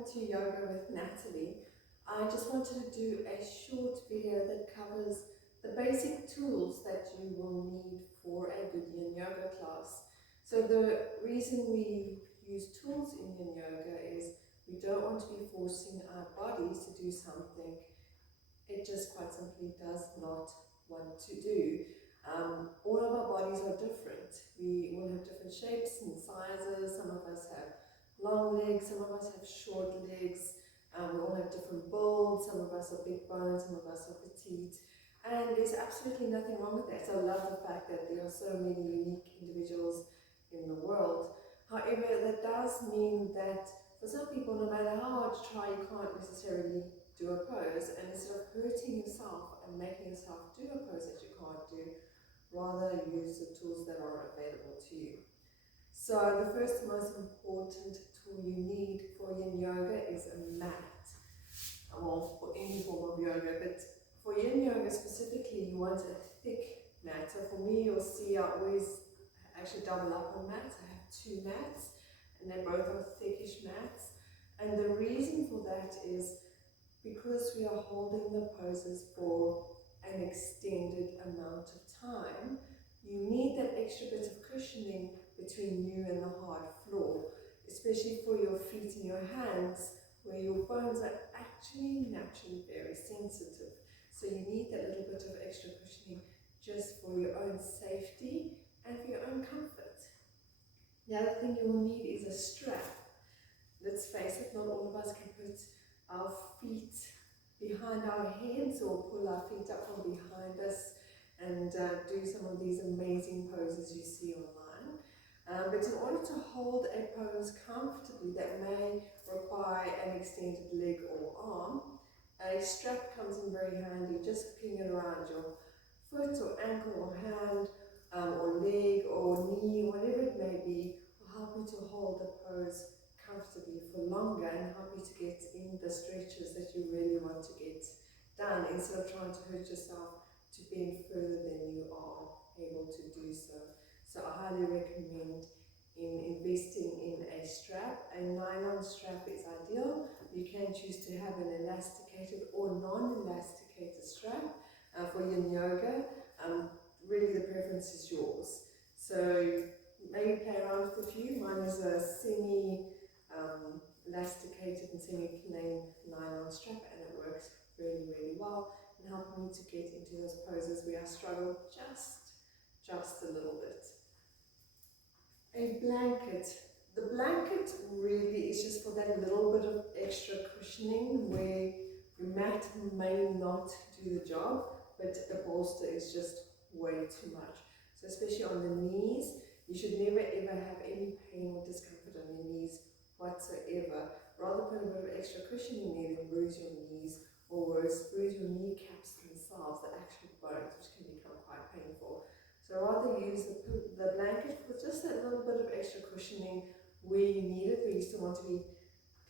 welcome to Yoga with Natalie. I just wanted to do a short video that covers the basic tools that you will need for a good Yin Yoga class. So the reason we use tools in Yin Yoga is we don't want to be forcing our bodies to do something it just quite simply does not want to do. All of our bodies are different. We all have different shapes and sizes. Some of us have long legs, some of us have short legs. We all have different builds. Some of us are big bones, some of us are petite. And there's absolutely nothing wrong with that. So I love the fact that there are so many unique individuals in the world. However, that does mean that for some people, no matter how hard you try, you can't necessarily do a pose, and instead of hurting yourself and making yourself do a pose that you can't do, rather use the tools that are available to you. So the first most important tool you need for Yin Yoga is a mat. Well, for any form of yoga, but for Yin Yoga specifically, you want a thick mat. So for me, you'll see I always actually double up on mats. I have two mats, and they both are thickish mats. And the reason for that is because we are holding the poses for an extended amount of time, you need that extra bit of cushioning between you and the hard floor, especially for your feet and your hands, where your bones are actually naturally very sensitive. So you need that little bit of extra cushioning just for your own safety and for your own comfort. The other thing you will need is a strap. Let's face it, not all of us can put our feet behind our heads or pull our feet up from behind us and do some of these amazing poses you see online. But in order to hold a pose comfortably that may require an extended leg or arm, a strap comes in very handy, just hooking it around your foot or ankle or hand or leg or knee, whatever it may be, will help you to hold the pose comfortably for longer and help you to get in the stretches that you really want to get done, instead of trying to hurt yourself to bend further than you are able to do so. So I highly recommend investing in a strap. A nylon strap is ideal. You can choose to have an elasticated or non-elasticated strap for Yin Yoga. Really the preference is yours. So maybe play around with a few. Mine is a elasticated and semi-plain nylon strap, and it works really well and helps me to get into those poses where I struggle just a little bit. A blanket. The blanket really is just for that little bit of extra cushioning where your mat may not do the job, but the bolster is just way too much. So especially on the knees, you should never ever have any pain or discomfort on your knees whatsoever. Rather put a bit of extra cushioning there than bruise your knees, or worse, bruise your kneecaps themselves, the actual bones, which can become quite painful. So rather use the blanket with just that little bit of extra cushioning where you need it, where you still want to be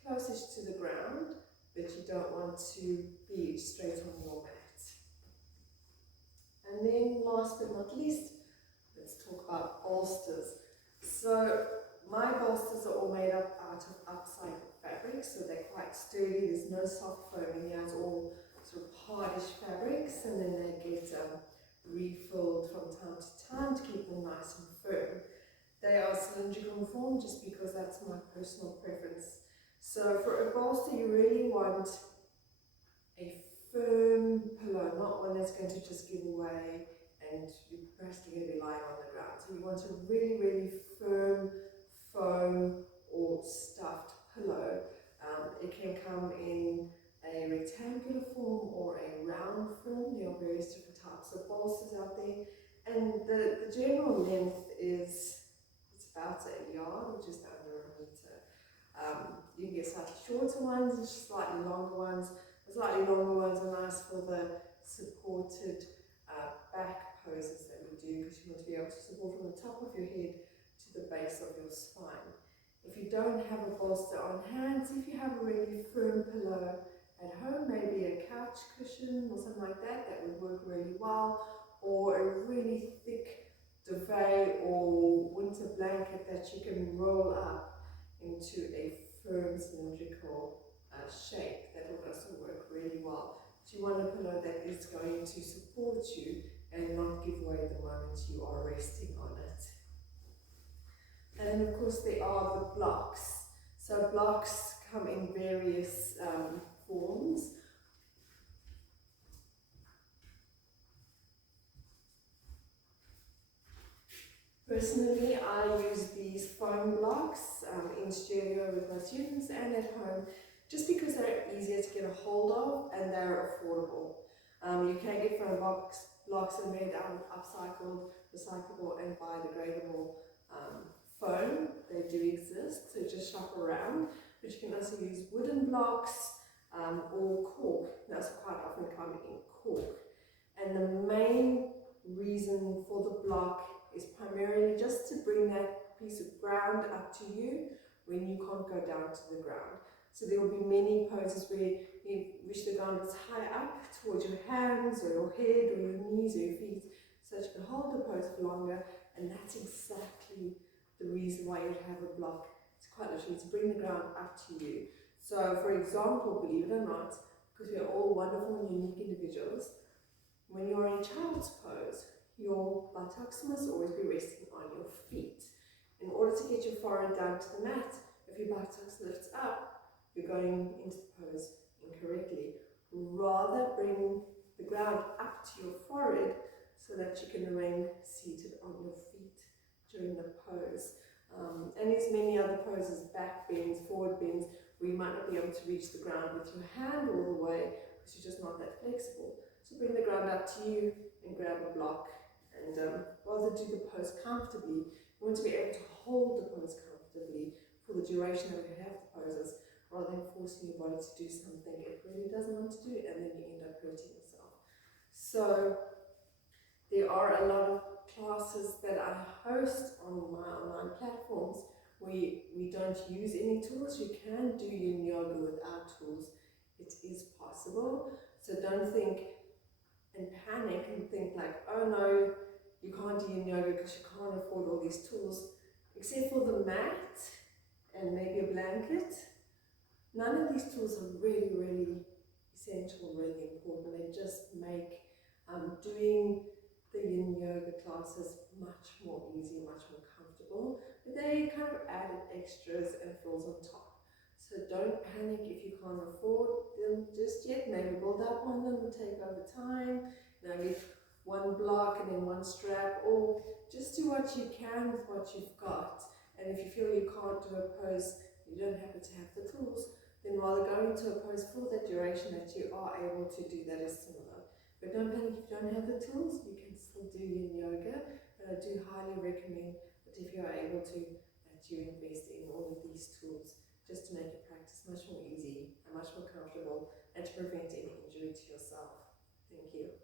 closest to the ground, but you don't want to be straight on your mat. And then last but not least, let's talk about bolsters. So my bolsters are all made up out of upcycled fabric, so they're quite sturdy. There's no soft foam in here. It's all sort of hardish fabrics, and then they get refilled from time to time to keep them nice and firm. They are cylindrical in form just because that's my personal preference. So for a bolster, you really want a firm pillow, not one that's going to just give away and you're practically going to be lying on the ground. So you want a really firm foam or stuffed pillow. It can come in a rectangular form or a round form. There are various different types of bolsters out there, and the general length is about a yard, which is under a meter. You can get slightly shorter ones and slightly longer ones. The slightly longer ones are nice for the supported back poses that we do, because you want to be able to support from the top of your head to the base of your spine. If you don't have a bolster on hand, if you have a really firm pillow at home, maybe a couch cushion or something like that, that would work really well, or a really thick duvet or winter blanket that you can roll up into a firm cylindrical shape. That will also work really well. But you want a pillow that is going to support you and not give way the moment you are resting on it. And then of course there are the blocks. So blocks come in various forms. Personally, I use these foam blocks in studio with my students and at home, just because they're easier to get a hold of and they're affordable. You can get foam blocks are made out of upcycled, recyclable and biodegradable foam. They do exist, so just shop around. But you can also use wooden blocks or cork. They also quite often come in cork. And the main reason for the block is primarily just to bring that piece of ground up to you when you can't go down to the ground. So there will be many poses where you wish the ground was high up towards your hands or your head or your knees or your feet, so that you can hold the pose for longer, and that's exactly the reason why you have a block. It's quite literally to bring the ground up to you. So for example, believe it or not, because we are all wonderful and unique individuals, when you are in child's pose, your buttocks must always be resting on your feet. In order to get your forehead down to the mat, if your buttocks lifts up, you're going into the pose incorrectly. Rather bring the ground up to your forehead so that you can remain seated on your feet during the pose. And there's many other poses, back bends, forward bends, where you might not be able to reach the ground with your hand all the way because you're just not that flexible. So bring the ground up to you and grab a block, and rather do the pose comfortably. You want to be able to hold the pose comfortably for the duration that you have the poses, rather than forcing your body to do something it really doesn't want to do, and then you end up hurting yourself. So there are a lot of classes that I host on my online platforms where we don't use any tools. You can do Yin Yoga without tools. It is possible. So don't think and panic and think like, oh no, you can't do Yin Yoga because you can't afford all these tools. Except for the mat and maybe a blanket, none of these tools are really, really essential, really important. They just make doing the Yin Yoga classes much more easy, much more comfortable. But they kind of added extras and frills on top. So don't panic if you can't afford them just yet. Maybe build up on them and take over time. Maybe one block and then one strap, or just do what you can with what you've got. And if you feel you can't do a pose, you don't happen to have the tools, then rather go into a pose for that duration that you are able to do that is similar. But don't panic if you don't have the tools, you can still do Yin Yoga. But I do highly recommend that if you are able to, that you invest in all of these tools, just to make your practice much more easy and much more comfortable, and to prevent any injury to yourself. Thank you.